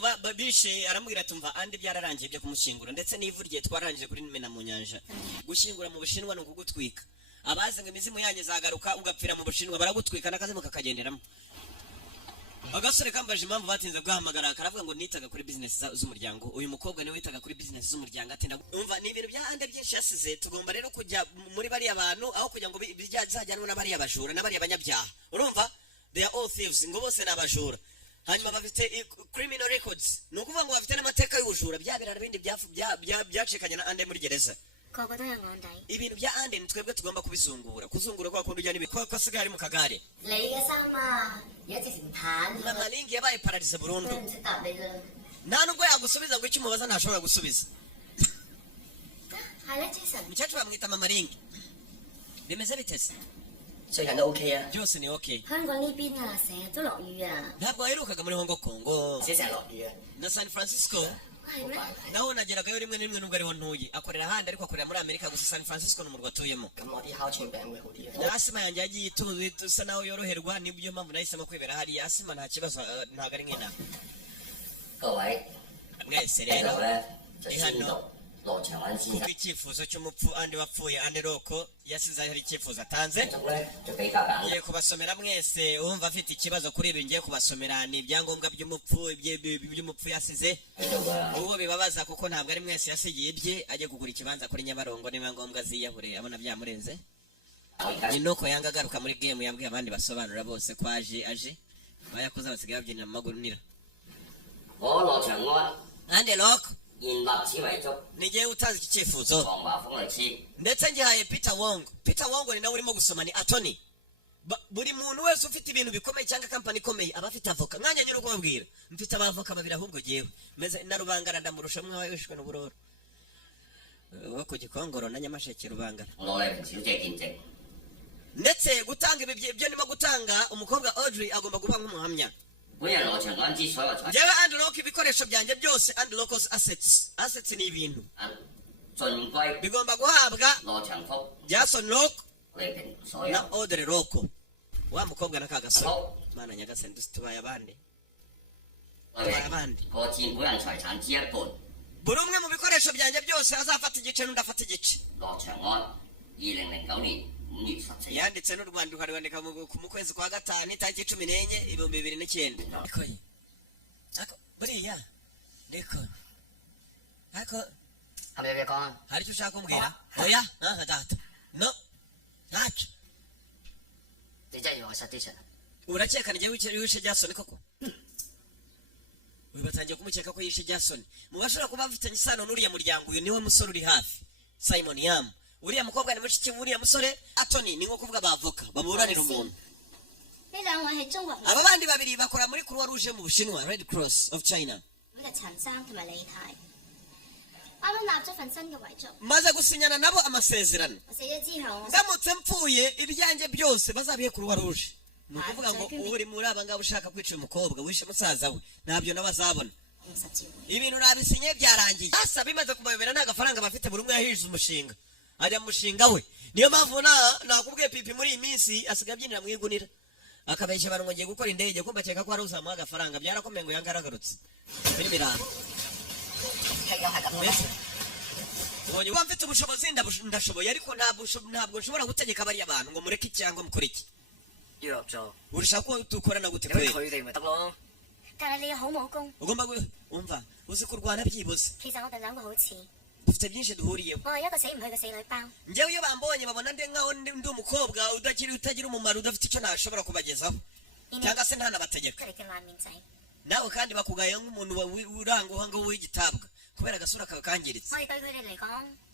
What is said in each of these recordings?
bagabo bishe aramubwira tumva andi byararangiye byo kumushyingura ndetse n'ivurye twarangije kuri Mena mu nyanja gushyingura mu Bushinwa no kugutwika abaze ngo imizimu yanyu zagaruka ugapfira mu Bushinwa baragutwika nakazimu kakagenderamo agasore kambaje impamvu batinze guhamagara karavuga ngo nitaga kuri business z'umuryango uyu mukobwa niwe witaga kuri business z'umuryango atinda umva ni ibintu byahande byinshi yasize tugomba rero kujya muri bari abantu aho kugira ngo bijyajyanwe n'abari abajura n'abari abanyabyaha urumva they are all thieves ngo bose nabajura hanyuma bafite criminal records no kuvuga ngo bafite n'amateka y'ubujura byabirara bindi byacikanye na ande muri gereza ibintu bya ande twebwe tugomba kubizungura kuzungura kwa kundi ujya n'ibikoko sigari mu kagare mama lingi yabaye paralize burundu nta nubwo yagusubiza ngo icyo umubaza ntashobora gusubiza mukecuru bamwita mama lingi bimeze bitese byose ni okay ntabwo waherukaga muri Hong Kong na San Francisco naho nageragayo rimwe n'imwe nubwo ariho ntuye akorera ahandi ariko akorera muri Amerika gusa San Francisco n'umurwa atuyemo asima yanjye yagiye ituza naho yoroherwa nibyo mpamvu nahisemo kwibera hariya asima nta kibazo ntago ari nk'inama mwese rero hano kuko icyifuzo cy'umupfu andi wapfuye andi roko yasize hari icyifuzo atanze ngiye kubasomera mwese wumva afite ikibazo kuri ibi ngiye kubasomera ni ibyangombwa by'umupfu yasize uwo bibabaza kuko ntabwo ari mwese yasigiye ibye ajye kugura ikibanza kuri Nyabarongo niba ngombwa ziyahure abona byamurenze ni nuko yanga agaruka muri game yabwiye abandi basobanura bose ko aje bayakoze basigaye babyinira mu magurunira andi roko nigiye utazi iki cyifuzo ndetse ngihaye Peter Wong ni nawe urimo gusoma ni attorney buri muntu wese ufite ibintu bikomeye cyangwa company ikomeye aba afite avoka mwanya nyine ukubabwira mfite abavoka babiri ahubwo jewe meze na Rubangara ndamurusha mwe wishwe n'uburoro wo ku Gikongoro na Nyamasheke Rubangara ndetse gutanga ibyo nimo gutanga umukobwa Audrey agomba kuba nk'umuhamya jewe unlock ibikoresho byanjye byose unlock assets ni ibintu bigomba guhabwa Jason Rock na Audrey Rock wa mukobwa nakagasoro mana nyagasani tubaye abandi buri umwe mu bikoresho byanjye byose azafata igice n'undafata igice yanditse n'u Rwanda ukarwandika mu kwezi kwa gatanu itariki 14 2009 ako buriya ndiko ako hari icyo ushaka kumbwira oya data no ntacyo urakeka ngiye wishe Jason koko wibatangiye kumukeka ko yishe Jason mubashobora kuba bafitanye isano n'uriya muryango uyu niwe musore uri hafi Simon Yam uriya mukobwa ni mushiki uriya musore attorney ni nko kuvuga bavoka baburanira umuntu aba bandi babiri bakora muri Croix Rouge mu Bushinwa Red Cross of China maze gusinyana nabo amasezerano ndamutse mpfuye ibyanjye byose bazabihe Croix Rouge ni ukuvuga ngo uri muri aba ngabo ushaka kwica umukobwa wishe musaza we nabyo nabazabona ibintu nabisinye byarangiye asa bimaze kubayobera nta gafaranga bafite buri umwe yahize umushinga ajya mushinga we niyo mpamvu nakubwiye Pipi muri iyi minsi asigaye abyinira mu igunira akabeshya abantu ngo ngiye gukora indege kumva cyeka ko ari uzamuha agafaranga byarakomeye ngo yangaragarutse biri miranga ubonye uba mfite ubushobozi ndashoboye ariko ntabwo nshobora gutegeka bariya abantu ngo mureke cyangwa mukore iki urashaka ko dukorana gute kwe ugomba umva uzi kurwana byibuze dufite byinshi duhuriyeho njyewe iyo bambonye babona ndi nkaho ndi umukobwa utagira umumaro udafite icyo nashobora kubagezaho cyangwa se ntanabategeka nawe kandi bakugaye nk'umuntu uranguha ngo w'igitabwa kubera agasura kawe kangiritse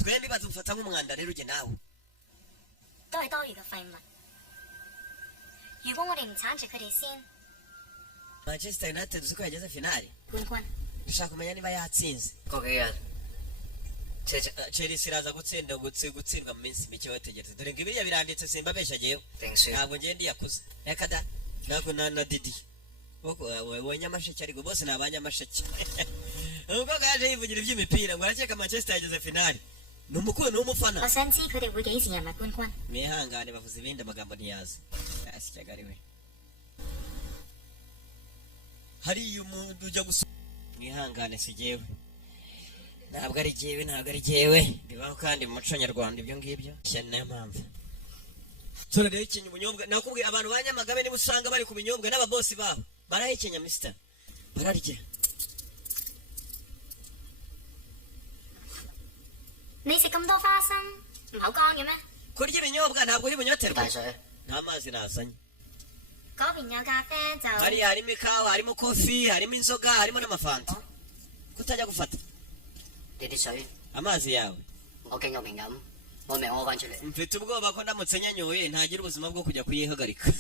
twembi badufata nk'umwanda rero ujye nawe Manchester United uzi ko yageze finale dushaka kumenya niba yatsinze Chelsea iraza gutsindwa mu minsi mike wategereze dore ngo ibiriya biranditse simba besha jewe ntabwo ngende yakuze yakada nako na Didi wowe Nyamasheke ariko bose nabanyamasheke ubwo gaje yivugira iby'imipira ngo arakeka Manchester yageze finale numukuru numufana mwihangane bavuze ibindi amagambo ntiyazi asi cyagari we hari umuntu ujya mwihangane si jyewe ntabwo ari jyewe bibaho kandi mu muco nyarwanda ibyo ngibyo cyane niyo mpamvu sora rero ikintu ubunyobwa nakubwiye abantu ba Nyamagabe niba usanga bari ku binyobwa n'ababosi babo barahekenya mister bararya你食咁多花生唔口乾嘅咩？ kurya ibinyobwa ntabwo uri bunyoterwa nta mazi nazanye 嗰邊有咖啡就 hariya harimo ikawa harimo kofi harimo inzoga harimo n'amafanta kutajya gufata 呢啲水 amazi yawe 我勁有敏感，我未屙翻出嚟。 mfite ubwoba ko ndamutse nyanyoye ntagira ubuzima bwo kujya kuyihagarika